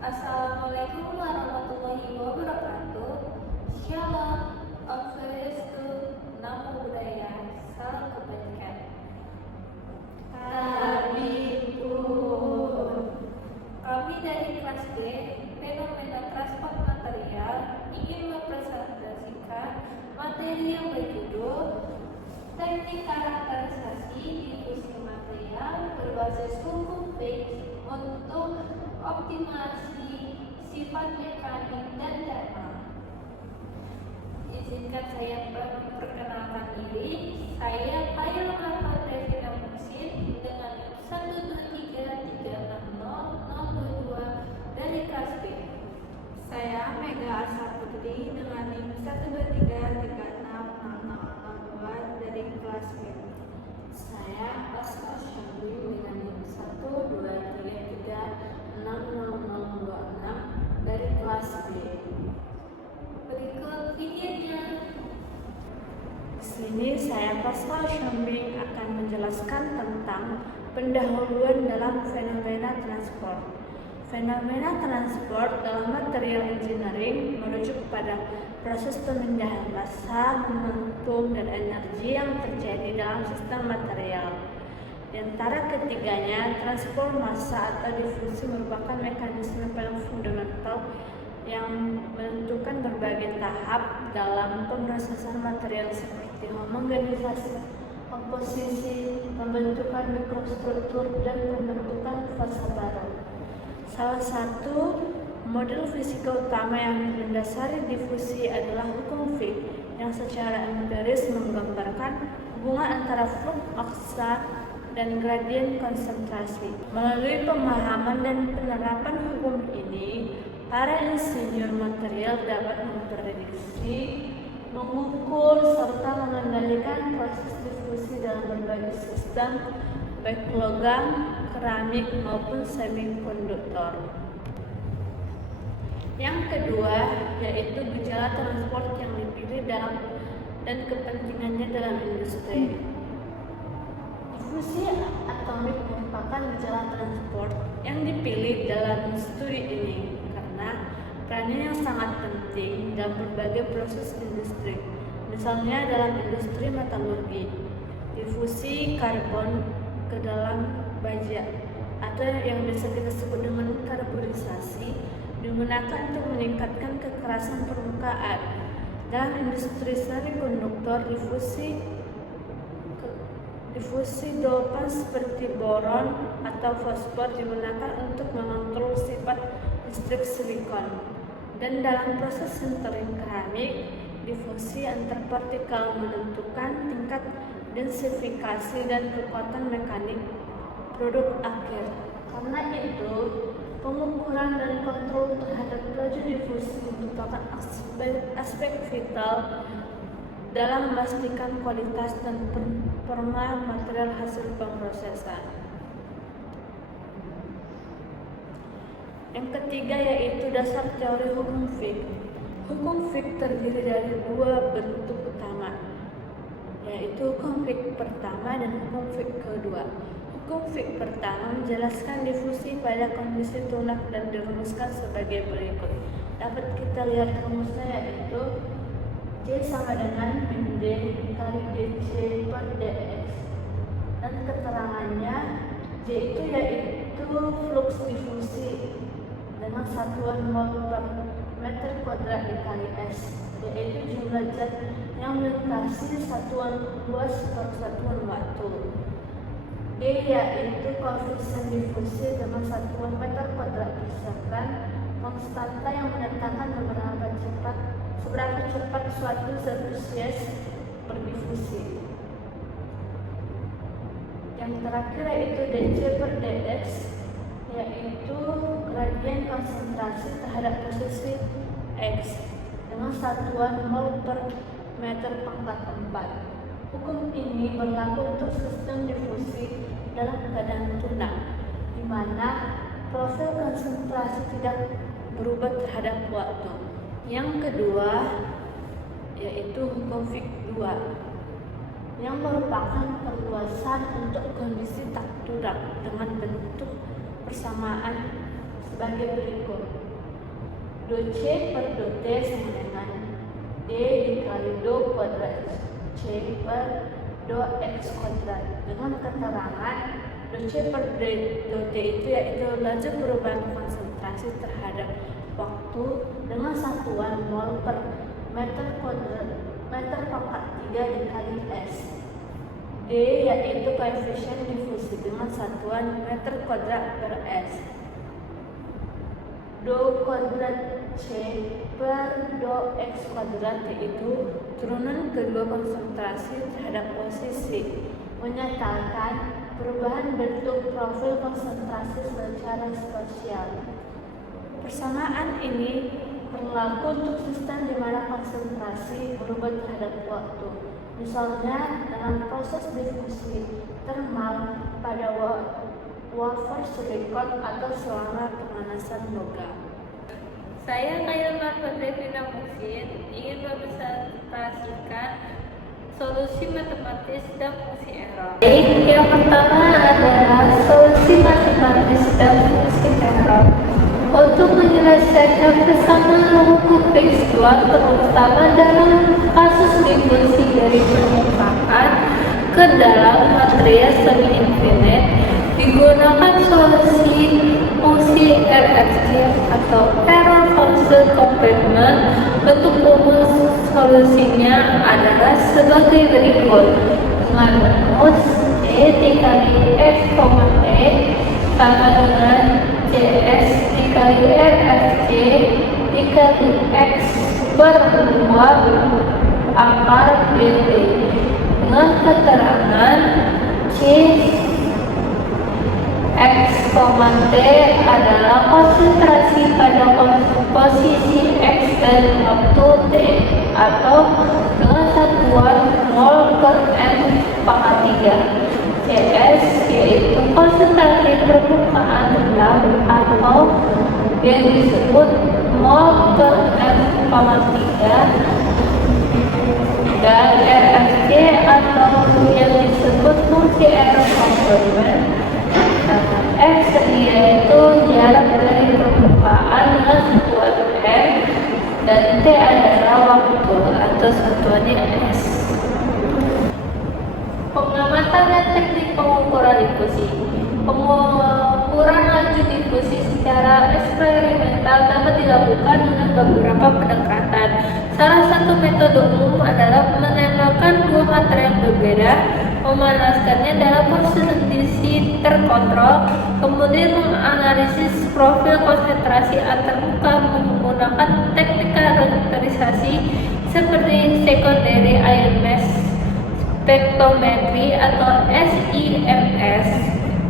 Assalamualaikum warahmatullahi wabarakatuh. Shalom, Om Swastiastu, Namo Buddhaya, salam kebajikan. Kami dari kelas D, fenomena transport material, ingin mempresentasikan materi yang berjudul teknik karakterisasi difusi material berbasis hukum Fick untuk optimasi sifat mekanik dan thermal. Izinkan saya memperkenalkan diri. Saya Payal Marfa Devina Muksin dengan 123360022 dari kelas B. Saya Mega Asa Putri dengan NIM 123360062 dari kelas B. Saya Oscar Syamri dengan NIM 123360026 dari kelas B. Berikut videonya. Di sini saya Pascal Syamri akan menjelaskan tentang pendahuluan dalam fenomena transport. Fenomena transport dalam material engineering merujuk pada proses pemindahan massa, momentum, dan energi yang terjadi dalam sistem material. Di antara ketiganya, transport massa atau difusi merupakan mekanisme paling fundamental yang menentukan berbagai tahap dalam pemrosesan material seperti homogenisasi, komposisi, pembentukan mikrostruktur, dan pembentukan fase baru. Salah satu model fisika utama yang mendasari difusi adalah hukum Fick yang secara empiris menggambarkan hubungan antara flux massa dan gradien konsentrasi. Melalui pemahaman dan penerapan hukum ini, para insinyur material dapat memprediksi, mengukur, serta mengendalikan proses difusi dalam berbagai sistem, baik logam, keramik, maupun semikonduktor. Yang kedua, yaitu gejala transport yang dipilih dalam dan kepentingannya dalam industri. Difusi atomik merupakan gejala transport yang dipilih dalam studi ini karena perannya yang sangat penting dalam berbagai proses industri, misalnya dalam industri metalurgi. Difusi karbon ke dalam baja atau yang biasa kita sebut dengan karbonisasi digunakan untuk meningkatkan kekerasan permukaan. Dalam industri semikonduktor, difusi dopan seperti boron atau fosfor digunakan untuk mengontrol sifat listrik silikon. Dan dalam proses sintering keramik, difusi antar partikel menentukan tingkat densifikasi dan kekuatan mekanik produk akhir. Karena itu, pengukuran dan kontrol terhadap laju difusi merupakan aspek vital dalam memastikan kualitas dan performa material hasil pemrosesan. Yang ketiga yaitu dasar teori hukum Fick. Hukum Fick terdiri dari dua bentuk utama, yaitu hukum Fick pertama dan hukum Fick kedua. Hukum Fick pertama menjelaskan difusi pada kondisi tunak dan dirumuskan sebagai berikut. Dapat kita lihat rumusnya yaitu J sama dengan min D dikali dC per dx, dan keterangannya J itu yaitu flux difusi dengan satuan mol per meter kuadrat dikali S, yaitu jumlah zat yang melintasi satuan luas per satuan waktu. D yaitu koefisien difusi dengan satuan meter kuadrat per second, konstanta yang menyatakan seberapa cepat suatu spesies berdifusi. Yang terakhir yaitu dC per dx, yaitu gradien konsentrasi terhadap posisi X dengan satuan mol per meter pangkat 4. Hukum ini berlaku untuk sistem difusi dalam keadaan tunak, di mana profil konsentrasi tidak berubah terhadap waktu. Yang kedua yaitu hukum Fick 2 yang merupakan perluasan untuk kondisi tak tunak dengan bentuk persamaan sebagai berikut. Do C per do T sama dengan D dikali do kuadrat C per do X kuadrat. Dengan keterangan do C per do T itu yaitu laju perubahan konsentrasi terhadap waktu dengan satuan mol per meter pangkat 3 dikali S. D yaitu koefisien difusi dengan satuan meter kuadrat per S. Do kuadrat C per do X kuadrat yaitu turunan kedua konsentrasi terhadap posisi, menyatakan perubahan bentuk profil konsentrasi secara spasial. Persamaan ini berlaku untuk sistem di mana konsentrasi berubah terhadap waktu. Misalnya dalam proses difusi termal pada wafer silikon atau selama pemanasan logam. Saya Khairul Devina Muhsin ingin mempresentasikan solusi matematis dan fungsi error. Yang pertama adalah solusi matematis dan fungsi error. Untuk menyelesaikan kesamaan hukum tekstual, terutama dalam kasus difusi dari permukaan ke dalam material semi-infinite, digunakan solusi fungsi RFC atau error function complement. Bentuk umum solusinya adalah sebagai berikut, dengan rumus D dikali F, T sama dengan CS dikali RFC dikali X per 2 akar BT, dengan keterangan C X, T adalah konsentrasi pada posisi X dan waktu T, atau dengan satuan mol per M pangkat 3. CS yaitu konsentrasi permukaan dalam atau yang disebut mol per M pangkat 3, dan RFC atau yang disebut fungsi error complement. X yaitu jarak dari permukaan dengan satuan M, dan T adalah waktu atau satuannya S. Pengamatan dan teknik pengukuran difusi. Pengukuran laju difusi secara eksperimental dapat dilakukan dengan beberapa pendekatan. Salah satu metode umum adalah menembakkan dua material berbeda, memanaskannya dalam kondisi terkontrol, kemudian menganalisis profil konsentrasi antarmuka menggunakan teknik karakterisasi seperti secondary ion mass spectrometry atau SIMS,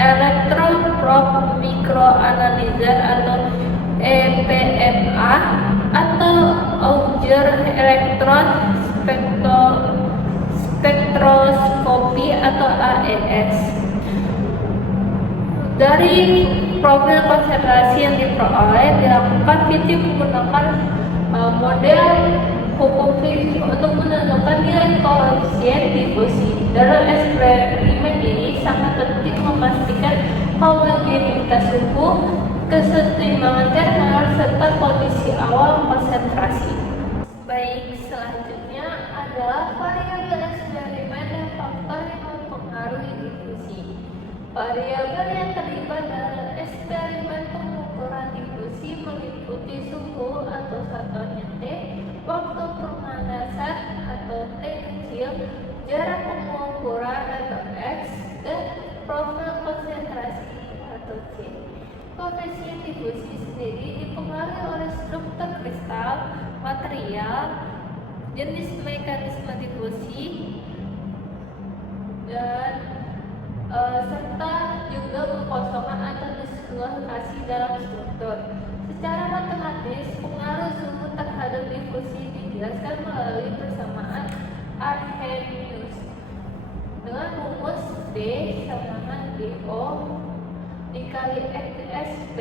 electron probe microanalyzer atau EPMA, atau Auger electron spektroskopi atau AES. Dari profil konsentrasi yang diperoleh dilakukan Fitch menggunakan model hukum Fitch untuk menentukan nilai koefisien difusi. Dalam eksperimen ini sangat penting memastikan homogenitas suhu, keseimbangan thermal, serta kondisi awal konsentrasi. Baik, selanjutnya adalah variabel eksperimen dan faktor yang mempengaruhi difusi. Variabel yang terlibat dalam eksperimen pengukuran difusi meliputi suhu atau satuannya T, waktu pemanasan atau T kecil, jarak pengukuran atau X, dan profil konsentrasi atau C. Koefisien difusi sendiri dipengaruhi oleh struktur kristal, material, jenis mekanisme difusi, dan serta juga kekosongan atau dislokasi dalam struktur. Secara matematis, pengaruh suhu terhadap difusi dijelaskan melalui persamaan Arrhenius dengan rumus D sama dengan DO dikali XP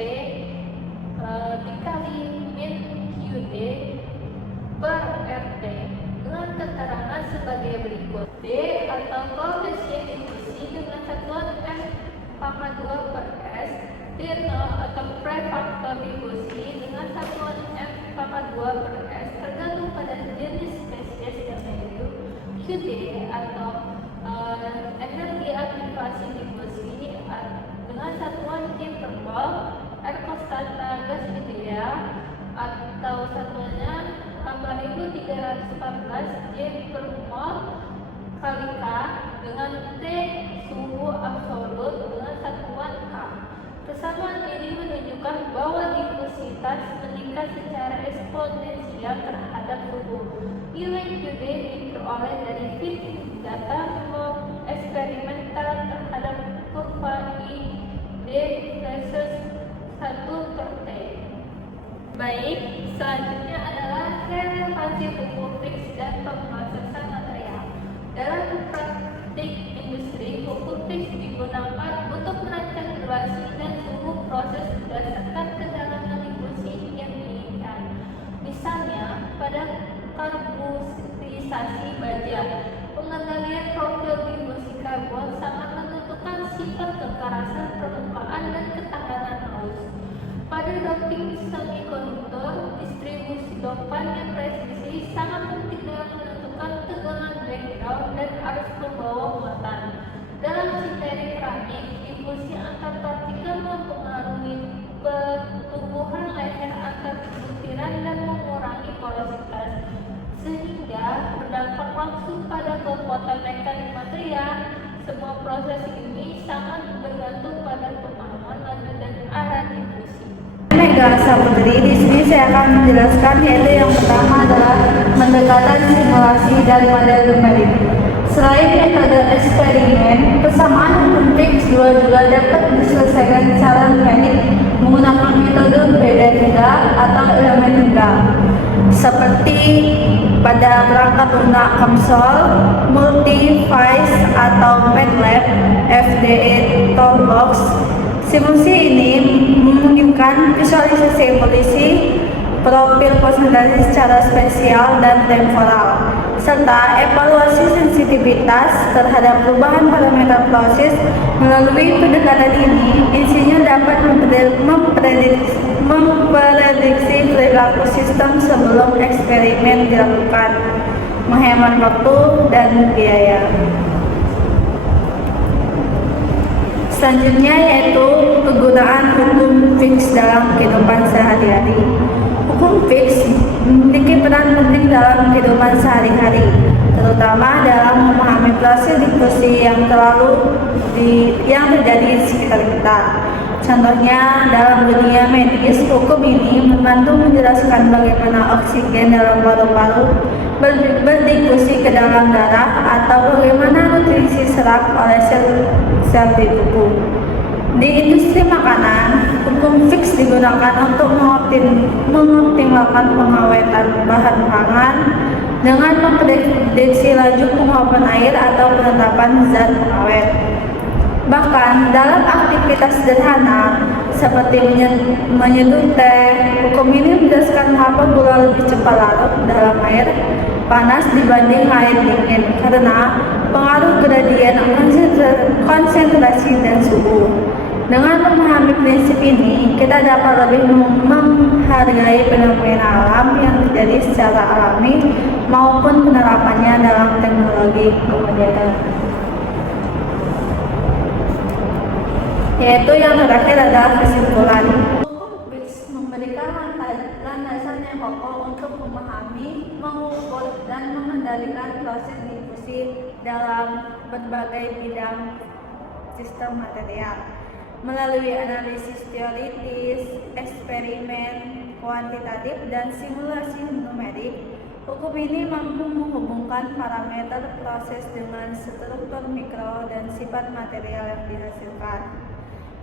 dikali min QD per RT, dengan keterangan sebagai berikut. D atau koefisien difusi dengan satuan F pangkat 2 per S Dirnel atau prefaktor diffusi dengan satuan F/2/S tergantung pada jenis spesies dan medium. QD atau energi aktivasi diffusi dengan satuan J/mol air konstanta gas ideal atau satuannya 8314 J/mol kali K dengan T suhu absolut dengan satuan K. Persamaan ini menunjukkan bahwa difusitas meningkat secara eksponensial terhadap suhu. Nilai QD diperoleh dari feed data eksperimental terhadap kurva ID versus 1/T. Baik, selanjutnya adalah relevansi buku fix dan pemrosesan material. Dalam praktik industri, buku fix digunakan untuk merancang durasi dan suhu proses berdasarkan kedalaman diffusi yang diinginkan. Misalnya, pada karbonisasi baja, pengendalian profil diffusi karbon sangat menentukan sifat kekerasan permukaan dan ketahanan haus. Pada doping semikonduktor, distribusi dopan yang presisi sangat penting dalam menentukan tegangan breakdown dan arus pembawa muatan. Dalam sinteri keramik, difusi antar partikel mempengaruhi pertumbuhan leher antar butiran dan mengurangi porositas, sehingga berdampak langsung pada kekuatan mekanik material. Semua proses ini sangat bergantung pada pemahaman laju dan arah diffusi. Mega Saputri, di sini saya akan menjelaskan, yaitu yang pertama adalah pendekatan simulasi dan model numerik. Selain metode eksperimen, persamaan hukum fix juga dapat diselesaikan secara numerik menggunakan metode BDNG atau elemen tunggal, seperti pada perangkat lunak konsol, multi-phase atau MATLAB, FDE Toolbox. Simulasi ini memungkinkan visualisasi evolusi, profil konsentrasi secara spesial dan temporal, serta evaluasi sensitivitas terhadap perubahan parameter proses. Melalui pendekatan ini, insinyur dapat memprediksi perilaku sistem sebelum eksperimen dilakukan, menghemat waktu dan biaya. Selanjutnya yaitu penggunaan hukum fix dalam kehidupan sehari-hari. Hukum fix memiliki peran penting dalam kehidupan sehari-hari, terutama dalam memahami proses diffusi yang terjadi di sekitar kita. Contohnya, dalam dunia medis, hukum ini membantu menjelaskan bagaimana oksigen dalam paru-paru berdiffusi ke dalam darah atau bagaimana nutrisi serap oleh sel di tubuh. Di industri makanan, hukum fix digunakan untuk mengoptimalkan pengawetan bahan pangan dengan memprediksi laju penguapan air atau penetapan zat pengawet. Bahkan dalam aktivitas sederhana seperti menyeduh teh, hukum ini menjelaskan mengapa gula lebih cepat larut dalam air panas dibanding air dingin karena pengaruh gradien konsentrasi dan suhu. Dengan memahami prinsip ini, kita dapat lebih menghargai fenomena alam yang terjadi secara alami maupun penerapannya dalam teknologi modern. Yaitu yang terakhir adalah kesimpulan. Hukum fix memberikan landasan yang kokoh untuk memahami, mengukur, dan mengendalikan proses diffusi dalam berbagai bidang sistem material. Melalui analisis teoritis, eksperimen kuantitatif, dan simulasi numerik, hukum ini mampu menghubungkan parameter proses dengan struktur mikro dan sifat material yang dihasilkan.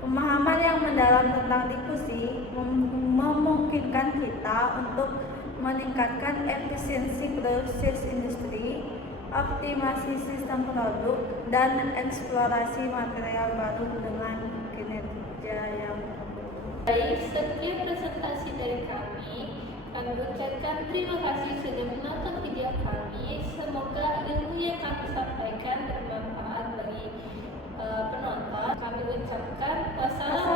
Pemahaman yang mendalam tentang diffusi memungkinkan kita untuk meningkatkan efisiensi proses industri, optimasi sistem produk, dan eksplorasi material baru dengan kinerja yang baik. Sekian presentasi dari kami. Kami ucapkan terima kasih sudah menonton video kami. Semoga ilmu yang kami sampaikan bermanfaat bagi penonton. Kami ucapkan wassalamualaikum